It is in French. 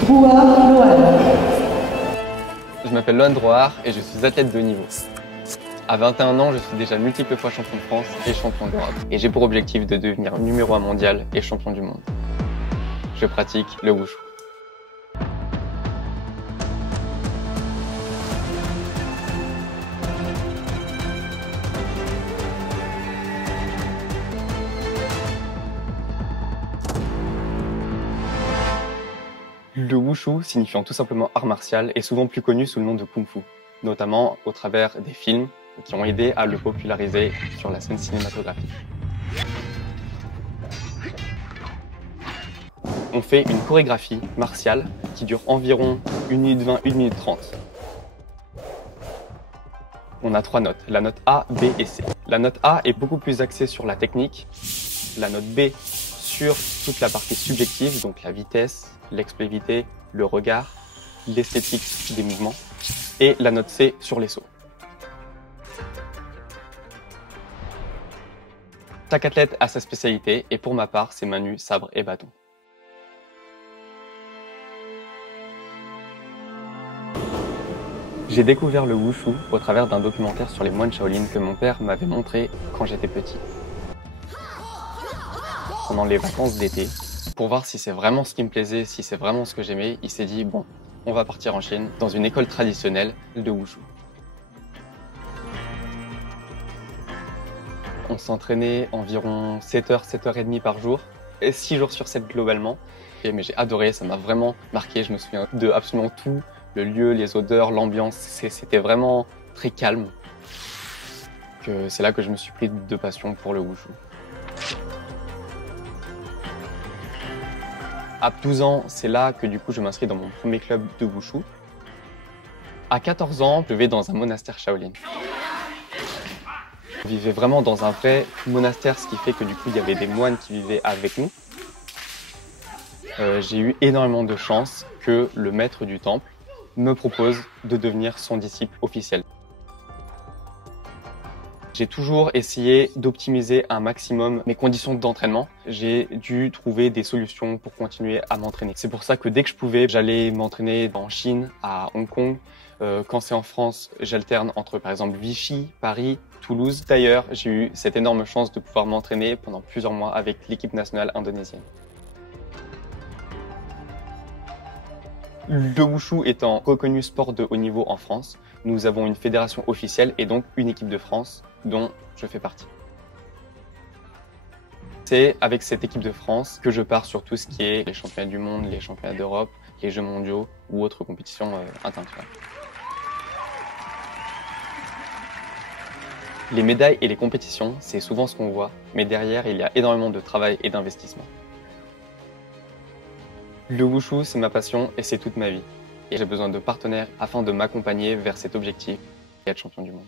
Drouhard Lohan. Je m'appelle Lohan Drouhard et je suis athlète de haut niveau. À 21 ans, je suis déjà multiple fois champion de France et champion d'Europe. Et j'ai pour objectif de devenir numéro 1 mondial et champion du monde. Je pratique le wushu. Le wushu, signifiant tout simplement art martial, est souvent plus connu sous le nom de kung-fu, notamment au travers des films qui ont aidé à le populariser sur la scène cinématographique. On fait une chorégraphie martiale qui dure environ 1 minute 20, 1 minute 30. On a 3 notes, la note A, B et C. La note A est beaucoup plus axée sur la technique, la note B sur toute la partie subjective, donc la vitesse, l'explosivité, le regard, l'esthétique des mouvements, et la note C sur les sauts. Chaque athlète a sa spécialité, et pour ma part, c'est main nue, sabre et bâton. J'ai découvert le wushu au travers d'un documentaire sur les moines Shaolin que mon père m'avait montré quand j'étais petit. Pendant les vacances d'été, pour voir si c'est vraiment ce qui me plaisait, si c'est vraiment ce que j'aimais, il s'est dit bon, on va partir en Chine dans une école traditionnelle de wushu. On s'entraînait environ 7h, 7h30 par jour, et 6 jours sur 7 globalement. Mais j'ai adoré, ça m'a vraiment marqué, je me souviens de absolument tout, le lieu, les odeurs, l'ambiance, c'était vraiment très calme. C'est là que je me suis pris de passion pour le wushu. À 12 ans, c'est là que du coup je m'inscris dans mon premier club de wushu. À 14 ans, je vais dans un monastère Shaolin. Je vivais vraiment dans un vrai monastère, ce qui fait que du coup il y avait des moines qui vivaient avec nous. J'ai eu énormément de chance que le maître du temple me propose de devenir son disciple officiel. J'ai toujours essayé d'optimiser un maximum mes conditions d'entraînement. J'ai dû trouver des solutions pour continuer à m'entraîner. C'est pour ça que dès que je pouvais, j'allais m'entraîner en Chine, à Hong Kong. Quand c'est en France, j'alterne entre par exemple Vichy, Paris, Toulouse. D'ailleurs, j'ai eu cette énorme chance de pouvoir m'entraîner pendant plusieurs mois avec l'équipe nationale indonésienne. Le wushu étant reconnu sport de haut niveau en France, nous avons une fédération officielle et donc une équipe de France dont je fais partie. C'est avec cette équipe de France que je pars sur tout ce qui est les championnats du monde, les championnats d'Europe, les Jeux mondiaux ou autres compétitions internationales. Les médailles et les compétitions, c'est souvent ce qu'on voit, mais derrière, il y a énormément de travail et d'investissement. Le wushu, c'est ma passion et c'est toute ma vie. Et j'ai besoin de partenaires afin de m'accompagner vers cet objectif et être champion du monde.